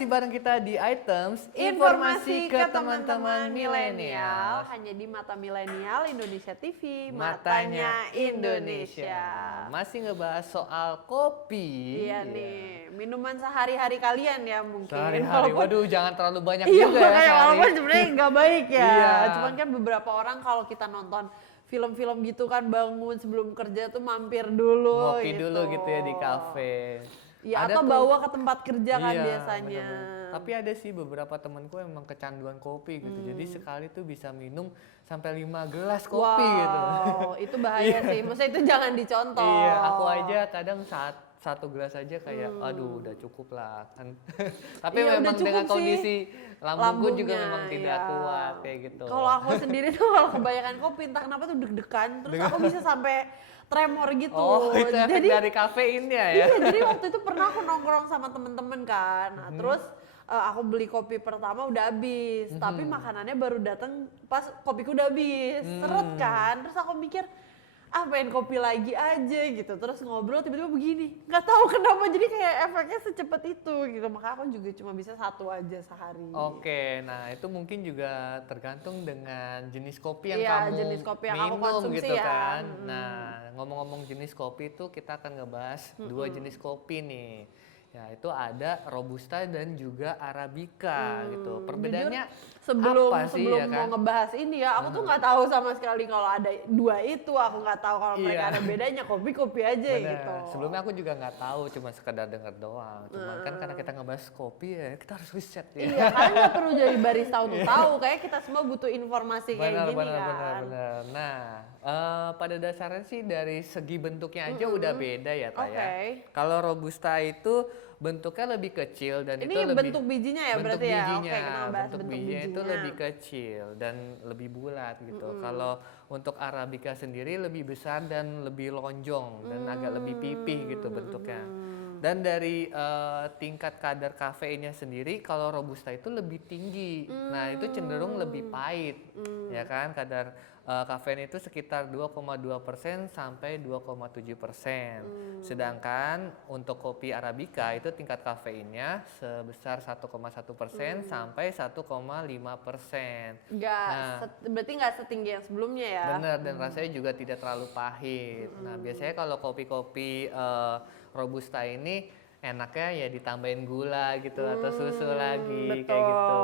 masih bareng kita di Items Informasi ke teman-teman milenial. Hanya di Mata Milenial Indonesia TV, Matanya Indonesia. Masih ngebahas soal kopi. Iya nih, minuman sehari-hari kalian ya mungkin. Sehari-hari, waduh jangan terlalu banyak iya, juga ya kayak sehari. walaupun sebenarnya nggak baik ya. Iya. Cuman kan beberapa orang kalau kita nonton film-film gitu kan bangun sebelum kerja tuh mampir dulu Ngopi gitu. dulu gitu ya di kafe. Ya Ada atau bawa ke tempat kerja kan iya, biasanya. bener-bener. Tapi ada sih beberapa temanku yang emang kecanduan kopi gitu. Jadi sekali tuh bisa minum sampai 5 gelas kopi gitu. Wow, itu bahaya sih. Maksudnya itu jangan dicontoh. Iya, aku aja kadang satu gelas aja kayak aduh udah cukup lah kan. Tapi Iya, memang udah cukup dengan sih. kondisi lambungku juga Lambungnya, memang tidak iya. kuat kayak gitu. Kalau aku sendiri tuh kalau kebanyakan kopi entah kenapa tuh deg-degan, terus aku bisa sampai tremor gitu. Oh, itu efek Jadi dari kafeinnya ya. iya, jadi waktu itu pernah aku nongkrong sama temen-temen kan. Nah, terus aku beli kopi pertama udah habis, tapi makanannya baru datang pas kopiku udah habis. Seret kan. Terus aku mikir pengen kopi lagi aja gitu. Terus ngobrol tiba-tiba begini. Nggak tahu kenapa jadi kayak efeknya secepat itu gitu. Makanya aku juga cuma bisa satu aja sehari. Oke, nah itu mungkin juga tergantung dengan jenis kopi yang Iya, kamu jenis kopi yang aku minum konsumsi gitu ya. kan. Nah, ngomong-ngomong jenis kopi itu kita akan ngebahas dua jenis kopi nih. Ya, itu ada Robusta dan juga Arabica gitu. Perbedaannya Sebelum apa sih ya mau kan? ngebahas ini ya, aku tuh nggak tahu sama sekali kalau ada dua itu. Aku nggak tahu kalau mereka Iya. ada bedanya, kopi-kopi aja Bener. gitu. Sebelumnya aku juga nggak tahu, cuma sekedar dengar doang. Cuman kan karena kita ngebahas kopi ya, kita harus riset ya. Iya, kalian nggak perlu jadi barista untuk tahu. Kayak kita semua butuh informasi kayak Benar, gini benar, kan. benar. Nah, pada dasarnya sih dari segi bentuknya aja udah beda ya, Taya. Oke. Kalau Robusta itu bentuknya lebih kecil dan Ini itu lebih bentuk bijinya ya bentuk berarti ya? bijinya, Oke, kita bahas bentuk bentuk bijinya itu bijinya. lebih kecil dan lebih bulat gitu. Kalau untuk Arabica sendiri lebih besar dan lebih lonjong dan agak lebih pipih gitu bentuknya. Dan dari tingkat kadar kafeinnya sendiri, kalau Robusta itu lebih tinggi. Nah, itu cenderung lebih pahit, ya kan? Kadar kafein itu sekitar 2,2% sampai 2,7%. Sedangkan untuk kopi Arabica itu tingkat kafeinnya sebesar 1,1% sampai 1,5%. Berarti nggak setinggi yang sebelumnya ya? Benar, dan rasanya juga tidak terlalu pahit. Nah, biasanya kalau kopi-kopi Robusta ini enaknya ya ditambahin gula gitu atau susu lagi kayak gitu.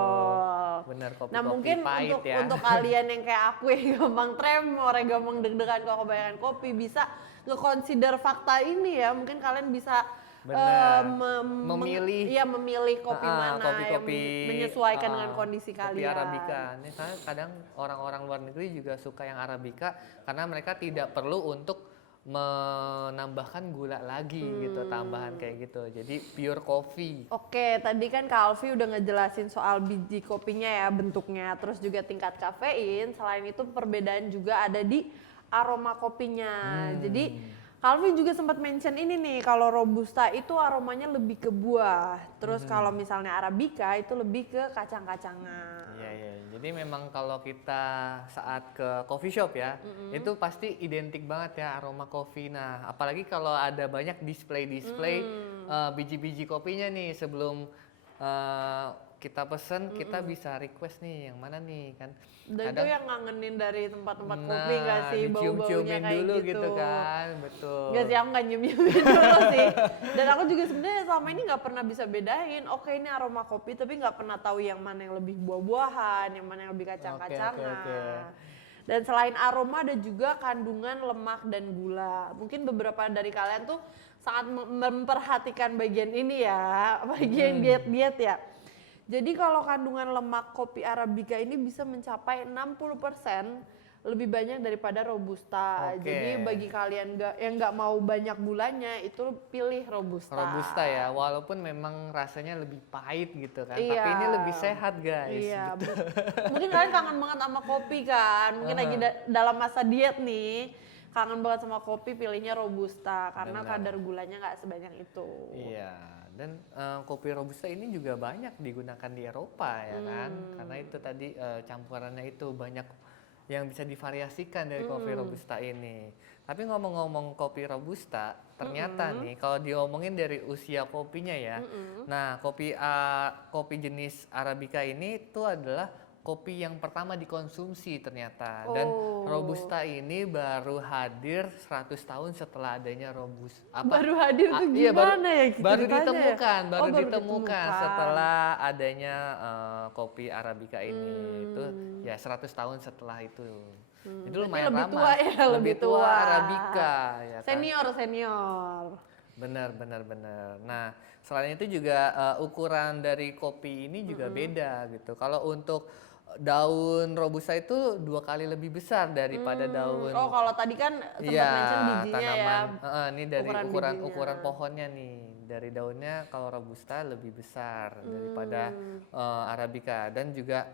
Bener, Nah kopi-kopi mungkin pahit ya. untuk kalian yang kayak aku yang gampang tremor, yang gampang deg-degan kalau kebanyakan kopi, bisa nge-consider fakta ini ya. Mungkin kalian bisa Bener. Memilih memilih kopi mana kopi-kopi yang menyesuaikan dengan kondisi kopi kalian. Arabica. Ini kadang orang-orang luar negeri juga suka yang Arabica karena mereka tidak perlu untuk menambahkan gula lagi gitu, tambahan kayak gitu. Jadi pure coffee. Oke, tadi kan Kak Alfi udah ngejelasin soal biji kopinya ya, bentuknya, terus juga tingkat kafein. Selain itu perbedaan juga ada di aroma kopinya. Jadi Kak Alfi juga sempat mention ini nih, kalau Robusta itu aromanya lebih ke buah. Terus kalau misalnya Arabica itu lebih ke kacang-kacangan. Iya, iya. Jadi memang kalau kita saat ke coffee shop ya, itu pasti identik banget ya aroma kopi. Nah, apalagi kalau ada banyak display-display biji-biji kopinya nih sebelum kita pesen, kita bisa request nih yang mana nih kan. Dan itu yang ngangenin dari tempat-tempat kopi Nah, nggak sih, bau-baunya dicium-ciumin kayak dulu gitu. gitu kan, betul. Nggak sih, aku nggak nyium-nyiumin dulu sih. Dan aku juga sebenarnya selama ini nggak pernah bisa bedain, oke ini aroma kopi, tapi nggak pernah tahu yang mana yang lebih buah-buahan, yang mana yang lebih kacang-kacangan. Oke. Dan selain aroma ada juga kandungan lemak dan gula. Mungkin beberapa dari kalian tuh sangat memperhatikan bagian ini ya, bagian diet-diet ya. Jadi kalau kandungan lemak kopi Arabica ini bisa mencapai 60% lebih banyak daripada Robusta. Oke. Jadi bagi kalian yang nggak mau banyak gulanya itu pilih Robusta. Robusta ya, walaupun memang rasanya lebih pahit gitu kan, Iya. tapi ini lebih sehat guys. Iya. Gitu. Mungkin kalian kangen banget sama kopi kan. Mungkin lagi dalam masa diet nih. Kangen banget sama kopi, pilihnya Robusta karena Benar. kadar gulanya nggak sebanyak itu. Iya, dan kopi Robusta ini juga banyak digunakan di Eropa ya kan, karena itu tadi campurannya itu banyak yang bisa divariasikan dari kopi Robusta ini. Tapi ngomong-ngomong kopi robusta, ternyata nih kalau diomongin dari usia kopinya ya, nah kopi jenis Arabica ini tuh adalah kopi yang pertama dikonsumsi ternyata. Dan robusta ini baru hadir 100 tahun setelah adanya Baru hadir tuh iya, gimana ya baru ceritanya ya? ditemukan, Oh, baru baru ditemukan ditemukan. setelah adanya kopi Arabica ini. Itu ya 100 tahun setelah itu. Itu Berarti lumayan lebih lama. tua ya, lebih tua. Arabica ya kan. Senior. Benar. Nah, selain itu juga ukuran dari kopi ini juga beda gitu. Kalau untuk daun robusta itu 2 kali lebih besar daripada daun. Oh, kalau tadi kan sempat Iya, mention bijinya tanaman. ya. Ini dari ukuran ukuran bijinya. pohonnya nih. Dari daunnya kalau robusta lebih besar daripada Arabica, dan juga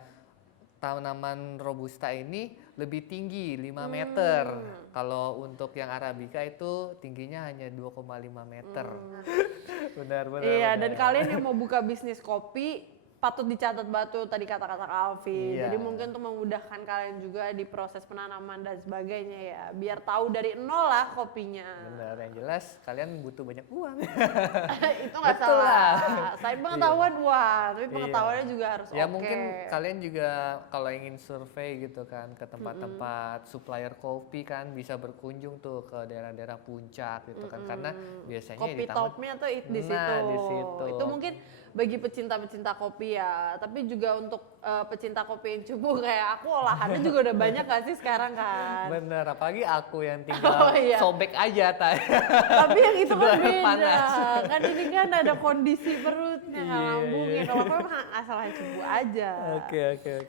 tanaman robusta ini lebih tinggi 5 meter. Kalau untuk yang Arabica itu tingginya hanya 2,5 meter. Benar. Iya, dan kalian yang mau buka bisnis kopi patut dicatat batu tadi kata-kata Alfi. Iya. Jadi mungkin untuk memudahkan kalian juga di proses penanaman dan sebagainya ya. Biar tahu dari nol lah kopinya. Benar, yang jelas kalian butuh banyak uang. Itu nggak Betul salah. lah. Saya pengetahuan uang, tapi Iya. pengetahuannya juga harus Ya oke. mungkin kalian juga kalau ingin survei gitu kan ke tempat-tempat supplier kopi kan bisa berkunjung tuh ke daerah-daerah puncak gitu kan, karena biasanya Kopi di taman. topnya tuh di situ. Nah, di situ. Itu mungkin bagi pecinta-pecinta kopi ya, tapi juga untuk pecinta kopi yang cupu kayak aku, olahannya juga udah banyak gak sih sekarang kan. Bener, apalagi aku yang tinggal Oh, iya. sobek aja Tapi yang itu kan Sebelah beda, panas. kan ini kan ada kondisi perutnya kan Iya, lambungnya. iya. Kalau aku emang asalnya cupu aja. Oke.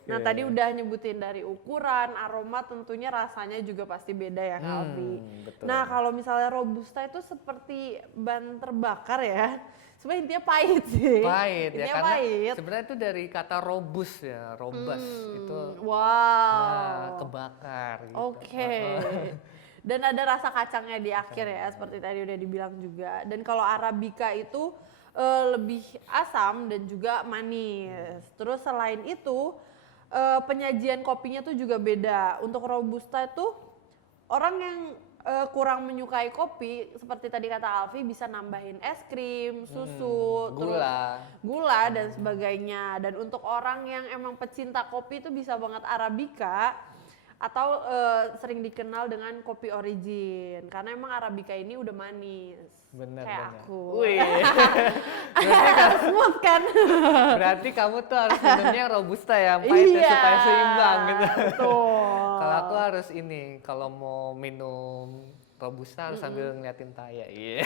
Nah tadi udah nyebutin dari ukuran, aroma, tentunya rasanya juga pasti beda ya Kak Alfi. betul. Nah kalau misalnya robusta itu seperti ban terbakar ya, sebenarnya intinya pahit sih. Pahit ya, Intinya karena pahit. sebenarnya itu dari kata robus ya, robus itu Wow. kebakar gitu. Oke. Dan ada rasa kacangnya di akhir ya, seperti tadi udah dibilang juga. Dan kalau Arabica itu lebih asam dan juga manis. Terus selain itu penyajian kopinya tuh juga beda. Untuk Robusta itu orang yang kurang menyukai kopi, seperti tadi kata Alfi, bisa nambahin es krim, susu, terus gula dan sebagainya. Dan untuk orang yang emang pecinta kopi itu bisa banget Arabica atau sering dikenal dengan kopi origin, karena emang Arabica ini udah manis. Bener. Aku. Wih. Harus smooth kan? Berarti kamu tuh harus minumnya robusta ya, pahit ya, supaya seimbang gitu. Betul. Kalau aku harus ini, kalau mau minum robusta harus sambil ngeliatin Taya. Iya.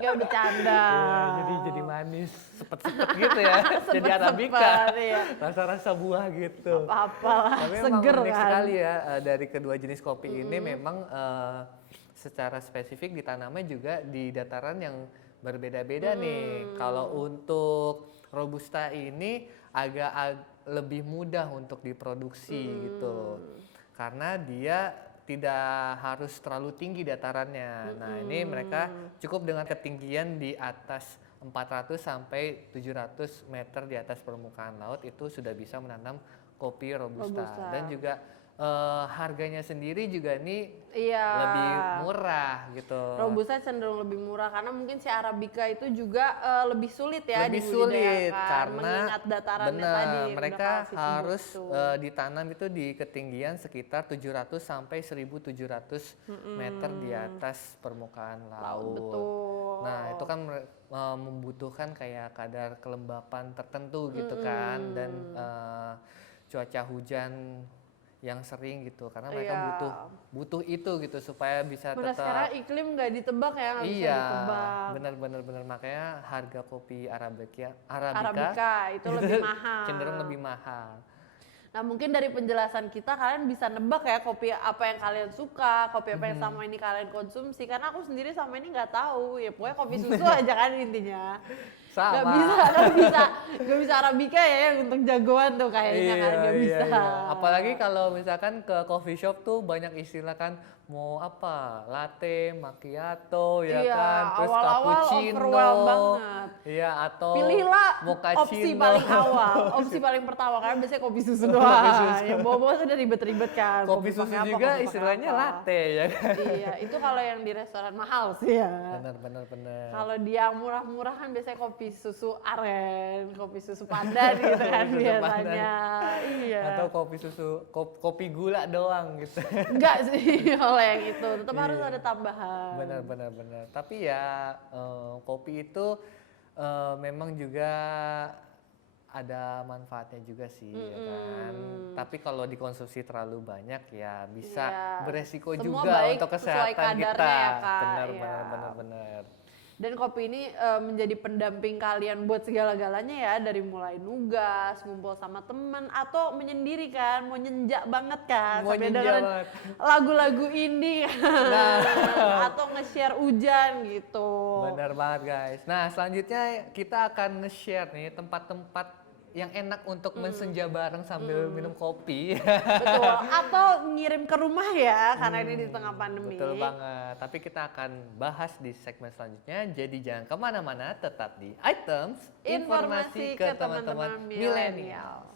Gak bercanda. Jadi manis, sepet-sepet gitu ya. Jadi Arabica. Iya. Rasa-rasa buah gitu. Apa-apalah, Tapi memang seger unik kan. sekali ya, dari kedua jenis kopi ini memang secara spesifik ditanamnya juga di dataran yang berbeda-beda nih. Kalau untuk robusta ini agak lebih mudah untuk diproduksi gitu, karena dia tidak harus terlalu tinggi datarannya. Nah ini mereka cukup dengan ketinggian di atas 400 sampai 700 meter di atas permukaan laut itu sudah bisa menanam kopi robusta. Dan juga harganya sendiri juga ini lebih murah gitu. Robusta cenderung lebih murah karena mungkin si Arabica itu juga lebih sulit ya lebih sulit dibudidayakan, karena mengingat datarannya tadi yang mereka udah Kak Alfi harus sebut tuh. ditanam itu di ketinggian sekitar 700 sampai 1700 meter di atas permukaan laut. Betul. Nah itu kan membutuhkan kayak kadar kelembapan tertentu gitu kan, dan cuaca hujan yang sering gitu, karena mereka butuh itu gitu supaya bisa Udah tetap. sekarang iklim nggak ditebak ya, nggak bisa ditebak. benar makanya harga kopi Arabica Arabica itu lebih mahal. cenderung lebih mahal. Nah mungkin dari penjelasan kita kalian bisa nebak ya kopi apa yang kalian suka, kopi apa yang sama ini kalian konsumsi. Karena aku sendiri sama ini nggak tahu, ya pokoknya kopi susu aja kan intinya. Sama. Gak bisa Arabica ya yang untuk jagoan tuh kayaknya kan, gak bisa. Apalagi kalau misalkan ke coffee shop tuh banyak istilah kan, mau apa, latte, macchiato, ya Iya, kan, terus awal-awal cappuccino, overwhelm banget. iya atau Pilihlah mochaccino. opsi paling awal, opsi paling pertama karena biasanya kopi susu doang. Yang bawa-bawa tuh udah ribet-ribet kan. Kopi susu pakai apa, juga kopi pakai istilahnya apa. latte ya kan. Iya, itu kalau yang di restoran mahal sih ya. Benar. Kalau dia murah-murah kan biasanya kopi susu aren, kopi susu pandan gitu kan Kopi susu biasanya. Iya. Atau kopi susu, kopi gula doang gitu. Enggak sih kalau yang itu, tetap harus Iya. ada tambahan. Benar. Tapi ya kopi itu memang juga ada manfaatnya juga sih, ya kan. Tapi kalau dikonsumsi terlalu banyak ya bisa Iya. beresiko Semua juga baik untuk sesuai kesehatan kadarnya kita. ya, Kak. Iya. Benar. Dan kopi ini menjadi pendamping kalian buat segala-galanya ya, dari mulai nugas, ngumpul sama temen, atau menyendiri kan, mau nyenjak banget kan, Mau sambil nyenjak dengerin banget. lagu-lagu indie kan, atau nge-share hujan gitu. Benar banget guys. Nah selanjutnya kita akan nge-share nih tempat-tempat yang enak untuk mensenja bareng sambil minum kopi. Betul, atau ngirim ke rumah ya, karena ini di tengah pandemi. Betul banget. Tapi kita akan bahas di segmen selanjutnya. Jadi jangan kemana-mana, tetap di Items Informasi ke teman-teman milenial.